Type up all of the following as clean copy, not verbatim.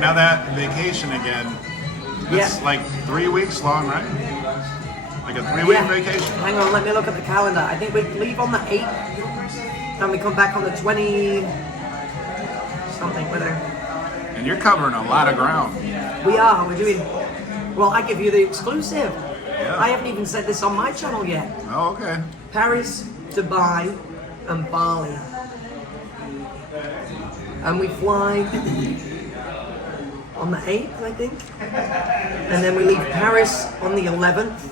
Now that vacation again, it's like 3 weeks long, right? Like a 3-week vacation? Hang on, let me look at the calendar. I think we leave on the 8th, and we come back on the 20... something, whatever. And you're covering a lot of ground. We are, we're doing... Well, I give you the exclusive. Yeah. I haven't even said this on my channel yet. Oh, okay. Paris, Dubai, and Bali. And we fly on the 8th, I think. And then we leave Paris on the 11th.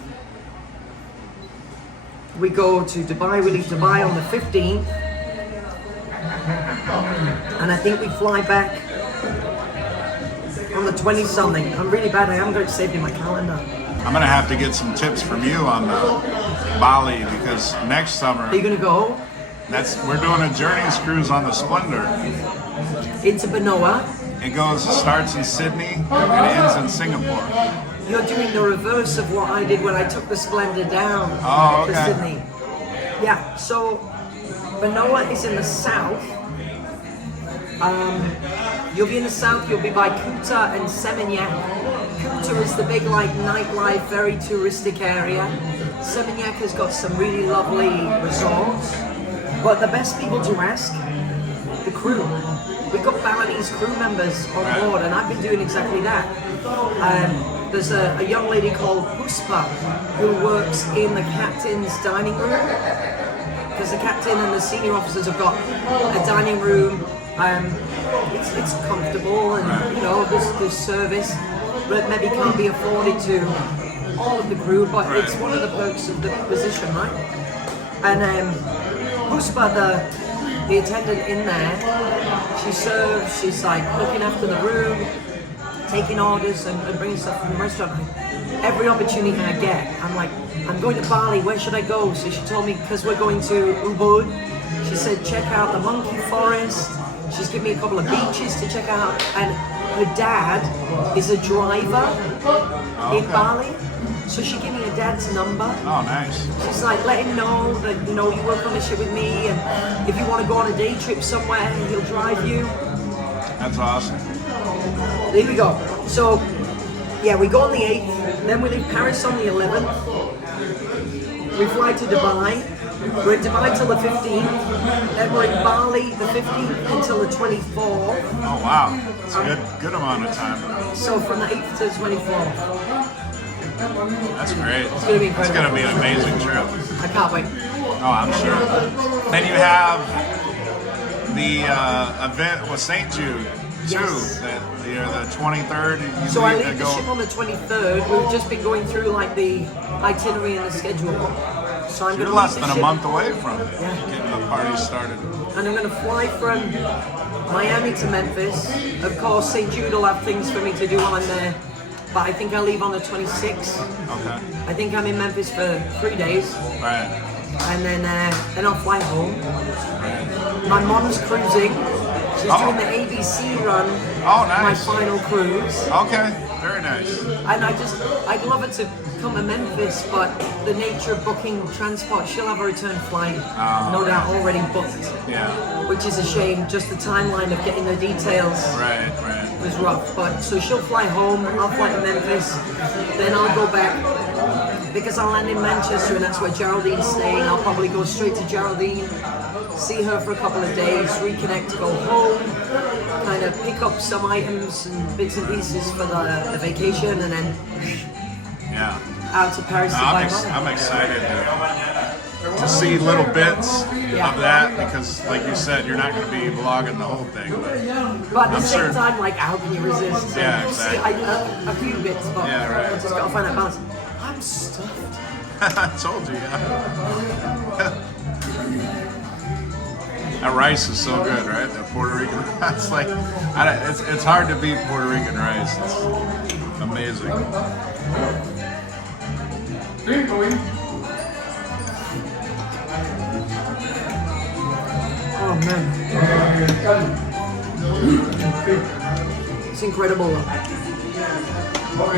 We go to Dubai, we leave Dubai on the 15th. And I think we fly back on the 20-something. I'm really bad, I haven't got it saved in my calendar. I'm gonna have to get some tips from you on the Bali because next summer... Are you gonna go? We're doing a Journeys cruise on the Splendor. Into Benoa. It starts in Sydney and ends in Singapore. You're doing the reverse of what I did when I took the Splendor down to Sydney. Yeah, so Benoa is in the south. You'll be in the south, you'll be by Kuta and Seminyak. Kuta is the big nightlife, very touristic area. Seminyak has got some really lovely resorts. But the best people to ask, the crew. We've got Balinese crew members on board, and I've been doing exactly that. There's a young lady called Puspa who works in the captain's dining room, because the captain and the senior officers have got a dining room. It's comfortable, and there's service, but maybe can't be afforded to all of the crew. But it's one of the perks of the position, right? And Puspa, the attendant in there, she serves, she's looking after the room, taking orders and bringing stuff from the restaurant. Every opportunity I get, I'm going to Bali, where should I go? So she told me, because we're going to Ubud, she said check out the monkey forest. She's given me a couple of beaches to check out, and her dad is a driver in Bali. So she gave me her dad's number. Oh, nice. She's like, let him know that, you work on this shit with me, and if you want to go on a day trip somewhere, he'll drive you. That's awesome. There we go. So, yeah, we go on the 8th, then we leave Paris on the 11th. We fly to Dubai. We're in Dubai till the 15th. Then we're in Bali the 15th until the 24th. Oh, wow. That's a good amount of time. So from the 8th to the 24th. That's great. It's going to be incredible. It's going to be an amazing trip. I can't wait. Oh, I'm sure. Then you have the event with St. Jude, too. Yes. The 23rd. So I leave the ship on the 23rd. We've just been going through the itinerary and the schedule. So I'm You're going to less than a month away from getting the party started. And I'm going to fly from Miami to Memphis. Of course, St. Jude will have things for me to do while I'm there. But I think I leave on the 26th. Okay. I think I'm in Memphis for 3 days. Right. And then I'll fly home. Right. My mom's cruising. She's doing the ABC run. Oh, nice. My final cruise. Okay. Very nice. And I'd love her to come to Memphis, but the nature of booking transport, she'll have a return flight, no doubt already booked. Yeah. Which is a shame, just the timeline of getting the details was rough. But so she'll fly home, I'll fly to Memphis, then I'll go back, because I'll land in Manchester and that's where Geraldine's staying. I'll probably go straight to Geraldine, see her for a couple of days, reconnect, go home, kind of pick up some items and bits and pieces for the vacation, and then out to Paris. I'm excited to see little bits of that, because like you said, you're not going to be vlogging the whole thing. But at the same time, how can you resist? So yeah, exactly. See, a few bits, but I just got to find that balance. I'm stuffed. I told you, That rice is so good, right? That Puerto Rican rice. It's hard to beat Puerto Rican rice. It's amazing. Oh man. It's incredible.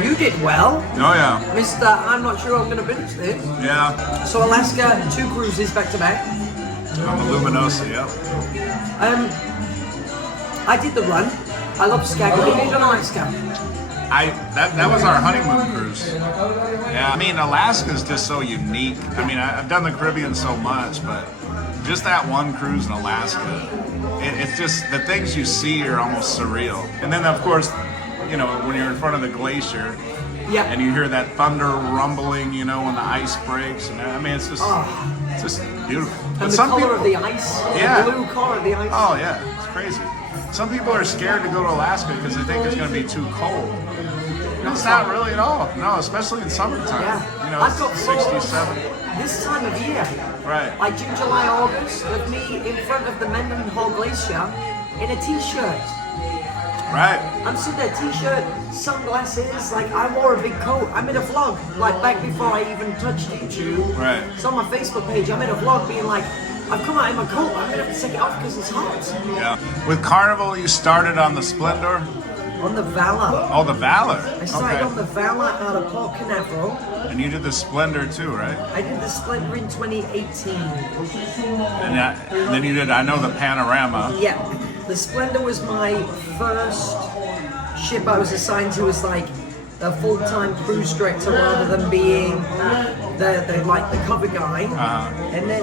You did well. Oh yeah. Mr. I'm not sure I'm going to finish this. Yeah. So Alaska, 2 cruises back to back. I'm a Luminosa, yeah. I did the run. I love Skagway. You don't like Skagway? That was our honeymoon cruise. Yeah, I mean Alaska's just so unique. I mean I've done the Caribbean so much, but just that one cruise in Alaska, it's just the things you see are almost surreal. And then of course, you know, when you're in front of the glacier, Yeah. and you hear that thunder rumbling, you know, when the ice breaks, and I mean it's just beautiful. And But the some color people, of the ice, Yeah. the blue color of the ice. oh yeah, it's crazy. Some people are scared to go to Alaska because they think it's going to be too cold. It's not really at all. No, especially in summertime. Yeah. You know, I've got it's 67. This time of year, Right. like June, July, August, with me in front of the Mendenhall Glacier in a t-shirt. Right. I'm sitting there, t-shirt, sunglasses, like I wore a big coat. I made a vlog, like back before I even touched YouTube. Right. It's on my Facebook page. I made a vlog being like, I've come out in my coat, I'm gonna have to take it off because it's hot. Yeah. With Carnival, you started on the Splendor. On the Valor. Oh, the Valor. I started Okay. on the Valor out of Port Canaveral. And you did the Splendor too, right? I did the Splendor in 2018. And then you did, I know, the Panorama. Yeah, the Splendor was my first ship I was assigned to as like a full-time cruise director rather than being the cover guy. And then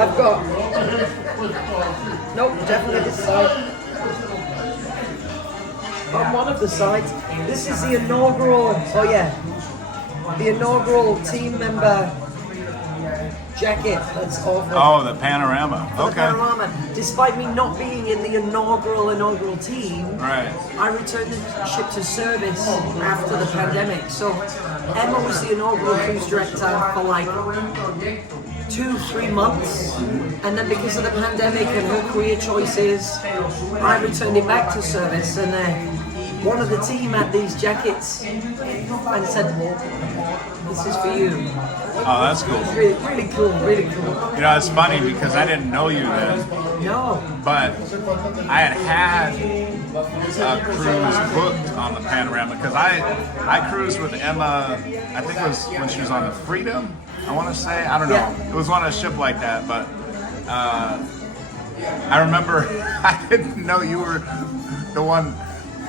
I've got nope, definitely this side. On one of the sides, this is the inaugural. Oh yeah, the inaugural team member jacket that's offered. Oh, the Panorama. The Okay. Panorama. Despite me not being in the inaugural team, Right. I returned the ship to service after the pandemic. So Emma was the inaugural cruise director for like 2-3 months, and then because of the pandemic and her career choices, I returned it back to service. And one of the team had these jackets and said, "This is for you." Oh, that's cool. Really, really cool, really cool. You know, it's funny because I didn't know you then, No. but I had a cruise booked on the Panorama because I cruised with Emma. I think it was when she was on the Freedom. I want to say, I don't know. Yeah. It was on a ship like that, but I remember I didn't know you were the one.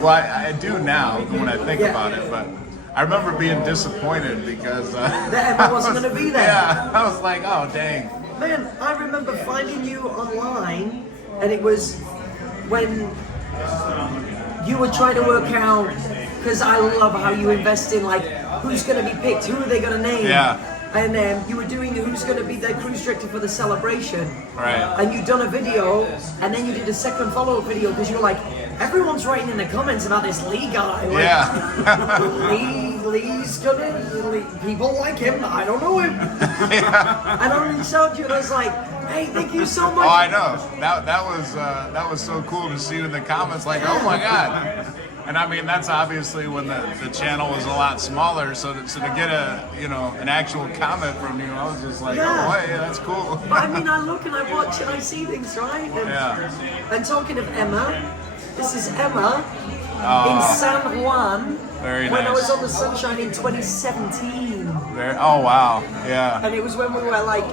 Well, I do now when I think Yeah. about it, but I remember being disappointed because That Emma wasn't gonna be there. Yeah, I was like, oh dang. Man, I remember finding you online, and it was when you were trying to work out, because I love how you invest in like who's going to be picked, who are they going to name. Yeah. And you were doing who's going to be the cruise director for the celebration. Right. And you'd done a video, and then you did a second follow-up video because you were like, everyone's writing in the comments about this Lee guy. Like, Yeah. Lee's gonna, people like him, I don't know him. Yeah. And I reached out to you and I was like, hey, thank you so much. Oh, I know. That was so cool to see you in the comments. Like, oh my god. And I mean, that's obviously when the channel was a lot smaller. So to get an actual comment from you, I was just like, Yeah. oh, hey, that's cool. But I mean, I look and I watch and I see things, right? And, Yeah. and talking of Emma, this is Emma in San Juan Very when I nice. was on the Sunshine in 2017. Oh wow. Yeah. And it was when we were like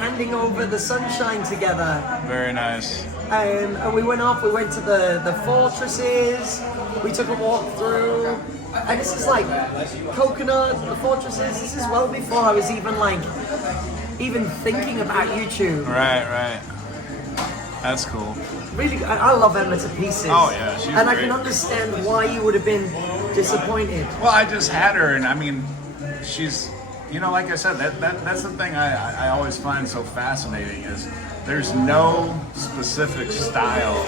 handing over the Sunshine together. Very nice. And we went off, we went to the fortresses, we took a walk through, and this is like Coconut, the fortresses, this is well before I was even thinking about YouTube. Right. That's cool. Really, I love Emma to pieces. Oh, yeah, she's and I great. can understand why you would have been disappointed. Well, I just had her, and I mean, she's, like I said, that's the thing I always find so fascinating is there's no specific style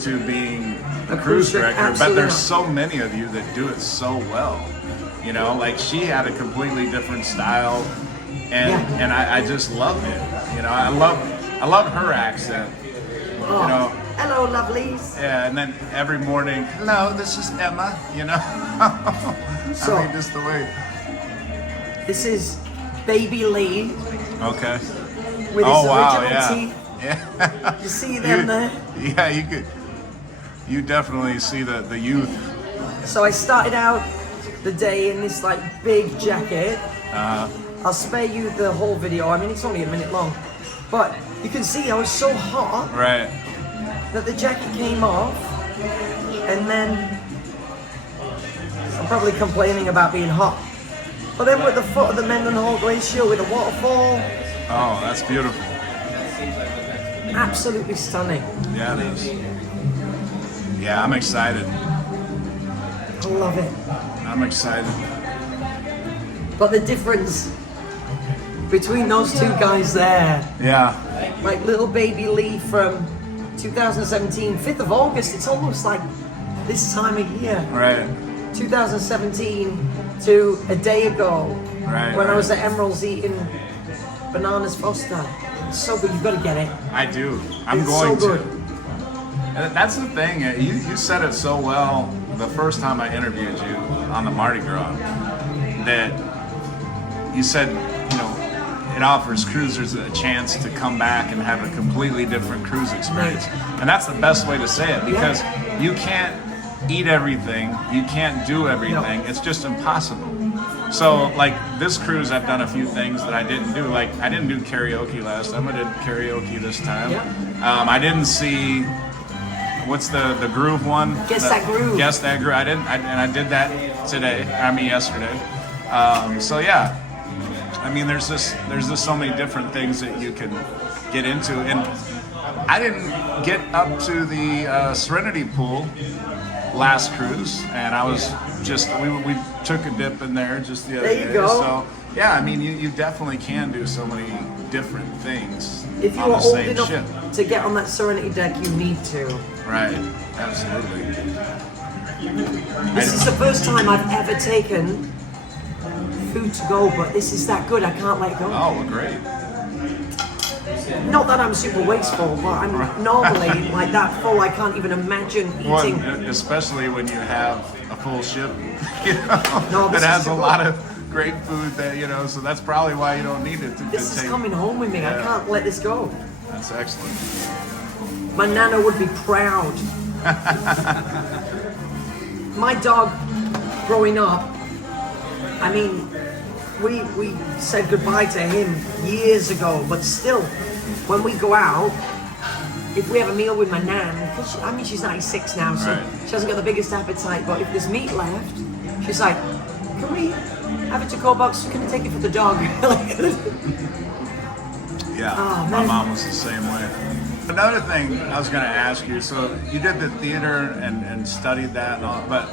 to being a cruise director, but absolutely there's not. so many of you that do it so well. Like she had a completely different style, and I just loved it. I love her accent. Oh, hello, lovelies. Yeah, and then every morning, hello, this is Emma. So- I mean, just the way. This is Baby Lee Okay. with his wow, original yeah. teeth. Yeah. You see them there? Yeah, you definitely see the youth. So I started out the day in this like big jacket. I'll spare you the whole video. I mean, it's only a minute long, but you can see I was so hot. Right. that the jacket came off, and then I'm probably complaining about being hot. But then with the foot of the Mendenhall Glacier with a waterfall. Oh, that's beautiful. Absolutely stunning. Yeah, it is. Yeah, I'm excited. I love it. I'm excited. But the difference between those two guys there, Yeah. like little baby Lee from 2017, 5th of August, it's almost like this time of year. Right. 2017 to a day ago, Right. when I was at Emerald's eating bananas Foster. It's so good, you've got to get it. I do. I'm It's going so good. to. And that's the thing. You said it so well the first time I interviewed you on the Mardi Gras, that you said, it offers cruisers a chance to come back and have a completely different cruise experience. And that's the best way to say it, because you can't eat everything, you can't do everything. It's just impossible. So, like this cruise, I've done a few things that I didn't do. Like I didn't do karaoke last time. I did karaoke this time. I didn't see what's the groove one. Guess That Groove. Guess That Groove. I did that today. Yesterday. So yeah. I mean, there's just so many different things that you can get into, and I didn't get up to the Serenity Pool last cruise, and I was just we took a dip in there just the other day. There you go. So yeah, I mean, you definitely can do so many different things If you on are the old same enough ship. to get on that Serenity deck, you need to. Right. Absolutely. This is the first time I've ever taken food to go, but this is that good, I can't let go. Oh, great. Not that I'm super wasteful, but I'm normally like that full, I can't even imagine eating. Well, especially when you have a full ship, No, that this has is a super- lot of great food that, so that's probably why you don't need it to This is take. coming home with me, I Yeah. can't let this go. That's excellent. My nana would be proud. My dog, growing up, I mean, we said goodbye to him years ago, but still, when we go out, if we have a meal with my nan, because she's 96 now, so Right. she hasn't got the biggest appetite, but if there's meat left, she's like, can we have a to-go box? Can I take it for the dog? Yeah, Oh, my man. mom was the same way. Another thing I was going to ask you, so you did the theater and studied that and all, but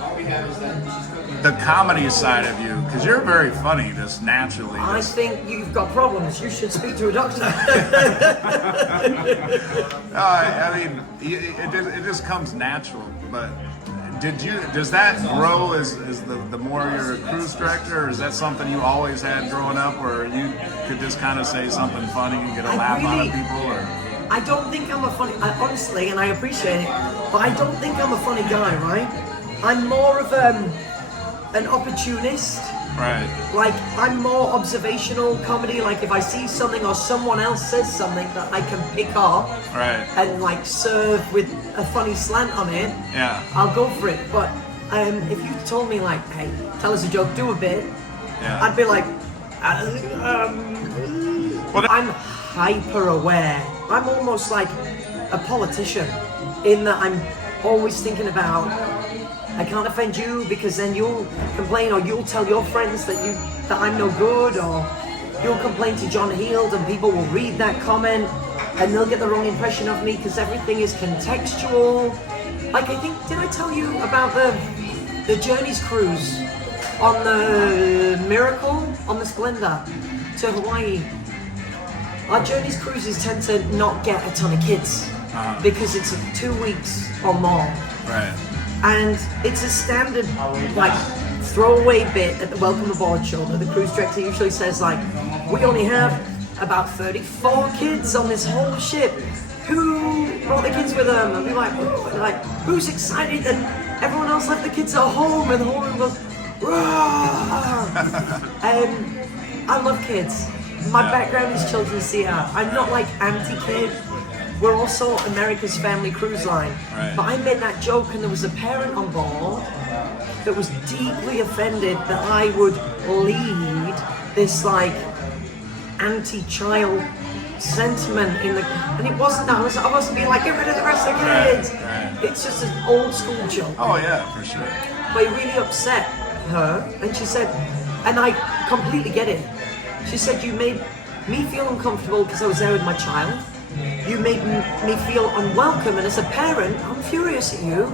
the comedy side of you, because you're very funny just naturally. I think you've got problems. You should speak to a doctor. I mean, it just comes natural, but does that grow as the more you're a cruise director, or is that something you always had growing up, where you could just kind of say something funny and get a laugh out of people? Or I don't think I'm a funny, honestly, and I appreciate it, but I don't think I'm a funny guy, right? I'm more of an opportunist. right, Like, I'm more observational comedy. Like, if I see something or someone else says something that I can pick up right, and, like, serve with a funny slant on it, yeah, I'll go for it. But if you told me, like, hey, tell us a joke, do a bit, yeah. I'd be like, Well, I'm hyper aware. I'm almost like a politician in that I'm always thinking about, I can't offend you because then you'll complain, or you'll tell your friends that I'm no good, or you'll complain to John Heald and people will read that comment and they'll get the wrong impression of me because everything is contextual. Like, I think, did I tell you about the Journeys cruise on the Miracle, on the Splendor to Hawaii? Our Journeys cruises tend to not get a ton of kids because it's 2 weeks or more. right, And it's a standard, like, throwaway bit at the welcome aboard show that the cruise director usually says, like, we only have about 34 kids on this whole ship. Who brought the kids with them? And we're like, who's excited? And everyone else left the kids at home, and the whole room goes, rah! I love kids. My background is children's theatre. I'm not like anti-kid. We're also America's Family Cruise Line. Right. But I made that joke and there was a parent on board that was deeply offended that I would lead this like anti-child sentiment in the, and it wasn't that. I wasn't being like, get rid of the rest of the kids. Right. It's just an old school joke. Oh yeah, for sure. But it really upset her, and she said, and I completely get it. She said, you made me feel uncomfortable because I was there with my child. You made me feel unwelcome, and as a parent, I'm furious at you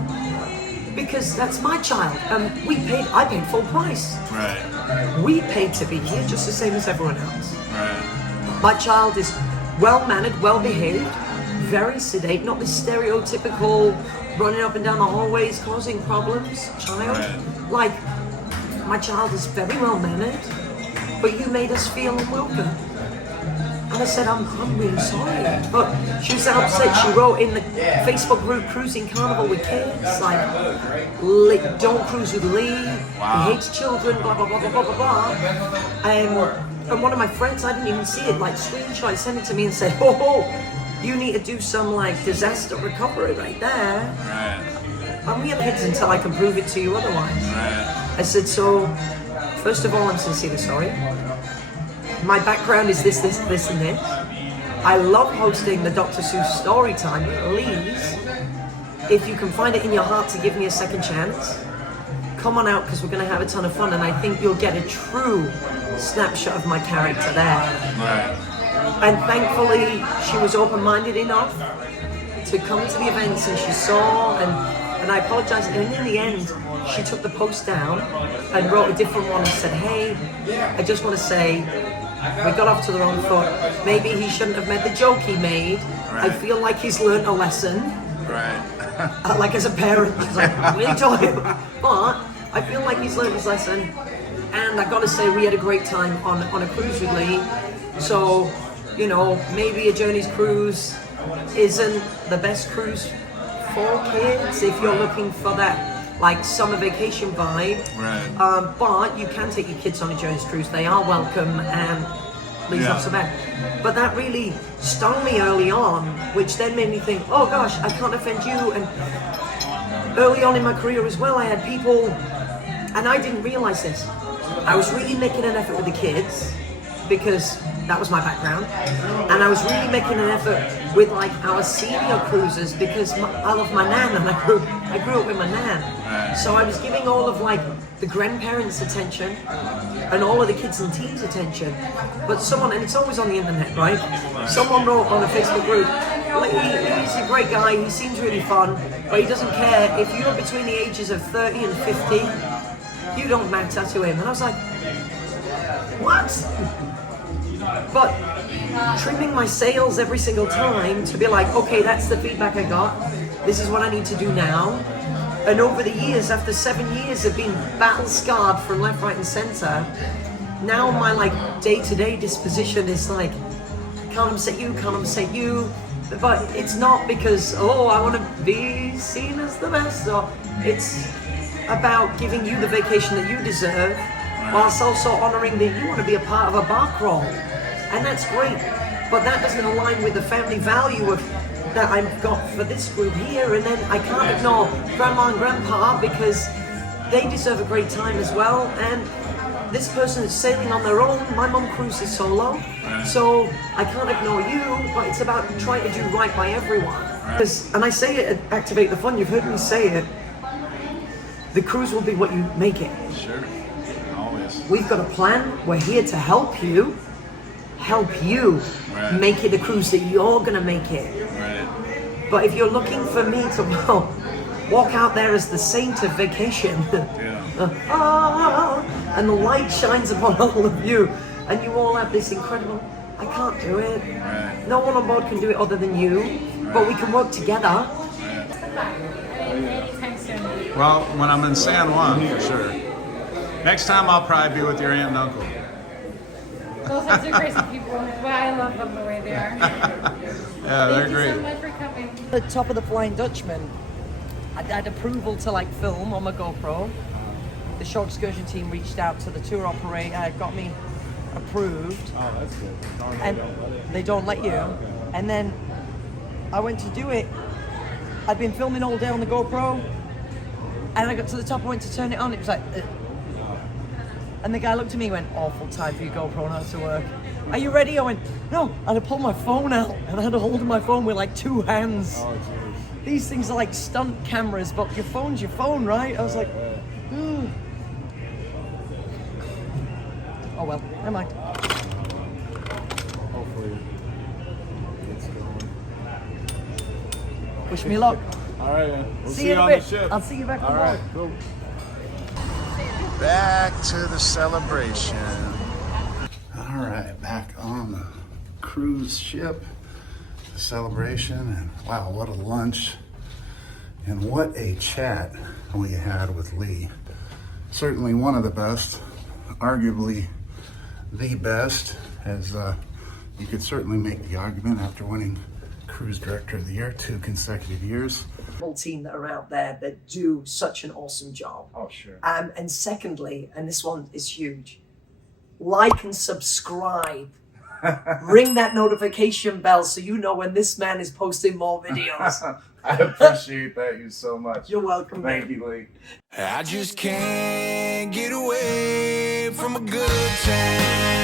because that's my child. I paid full price. Right. We paid to be here just the same as everyone else. Right. My child is well-mannered, well-behaved, very sedate, not this stereotypical running up and down the hallways causing problems child. Right. Like, my child is very well-mannered, but you made us feel unwelcome. And I said, I'm really sorry. But she was upset. She wrote in the Facebook group, Cruising Carnival with Kids, like, don't cruise with Lee. Wow. He hates children, blah, blah, blah, blah, blah, blah, blah. And one of my friends, I didn't even see it, like, screenshot, sent it to me and said, oh, you need to do some, like, disaster recovery right there. Right. And we have kids until I can prove it to you otherwise. Right. I said, so, first of all, I'm sincerely sorry. My background is this, and this. I love hosting the Dr. Seuss story time. Please, if you can find it in your heart to give me a second chance, come on out because we're going to have a ton of fun, and I think you'll get a true snapshot of my character there. Right. And thankfully, she was open-minded enough to come to the events, and she saw, and I apologized, and in the end, she took the post down and wrote a different one and said, hey, I just want to say, we got off to the wrong foot. Maybe he shouldn't have made the joke he made. Right. I feel like he's learned a lesson. Right. Like as a parent, she's like, what are you talking about? But I feel like he's learned his lesson. And I gotta say, we had a great time on a cruise with Lee. So, you know, maybe a Journey's cruise isn't the best cruise for kids if you're looking for that like summer vacation vibe. Right. But you can take your kids on a Journey's cruise. They are welcome, and Lee's not so bad. But that really stung me early on, which then made me think, oh gosh, I can't offend you. And early on in my career as well, I had people, and I didn't realize this. I was really making an effort with the kids because that was my background, and I was really making an effort with like our senior cruisers because I love my nan, and I grew up with my nan. So I was giving all of like the grandparents attention and all of the kids and teens attention. But someone, and it's always on the internet, right? Someone wrote on a Facebook group, he's a great guy, he seems really fun, but he doesn't care if you're between the ages of 30 and 50, you don't matter to him. And I was like, what? But trimming my sails every single time to be like, okay, that's the feedback I got. This is what I need to do now. And over the years, after 7 years of being battle scarred from left, right, and center, now my like day-to-day disposition is like, can't upset you. But it's not because, oh, I want to be seen as the best. Or it's about giving you the vacation that you deserve, whilst also honoring that you want to be a part of a bar crawl. And that's great, but that doesn't align with the family value of that I've got for this group here. And then I can't ignore grandma and grandpa because they deserve a great time as well. And this person is sailing on their own. My mum cruises solo, so I can't ignore you. But it's about trying to do right by everyone. And I say it at Activate the Fun. You've heard me say it. The cruise will be what you make it. Sure. Always. We've got a plan. We're here to help you. Make it a cruise that you're gonna make it. Right. But if you're looking for me to walk out there as the saint of vacation, and the light shines upon all of you, and you all have this incredible, I can't do it. Right. No one on board can do it other than you, but we can work together. Anytime soon. Well, when I'm in San Juan, for sure. Next time I'll probably be with your aunt and uncle. Those are two crazy people, but I love them the way they are. Yeah, they're Thank great. you so much for coming. The top of the Flying Dutchman, I had approval to like film on my GoPro. The short excursion team reached out to the tour operator, got me approved. Oh, that's good. And they don't let you. And then I went to do it. I'd been filming all day on the GoPro, and I got to the top, I went to turn it on, it was like, and the guy looked at me and went, awful time for your GoPro not to work. are you ready? I went, no. And I pulled my phone out and I had to hold my phone with like 2 hands. Oh, jeez. These things are like stunt cameras, but your phone's your phone, right? I was like, ooh. Oh well, never mind. Hopefully it's going. Wish me luck. All right, man. We'll See see you you in a on bit. the ship. I'll see you back on All right, board. cool. Back to the celebration. All right, back on the cruise ship. The celebration, and wow, what a lunch. And what a chat we had with Lee. Certainly one of the best, arguably the best, as you could certainly make the argument after winning Cruise Director of the Year 2 consecutive years. Whole team that are out there that do such an awesome job. Oh, sure. And secondly, and this one is huge, like and subscribe. Ring that notification bell so you know when this man is posting more videos. I appreciate that you so much. You're welcome. Thank you, Lee. I just can't get away from a good time.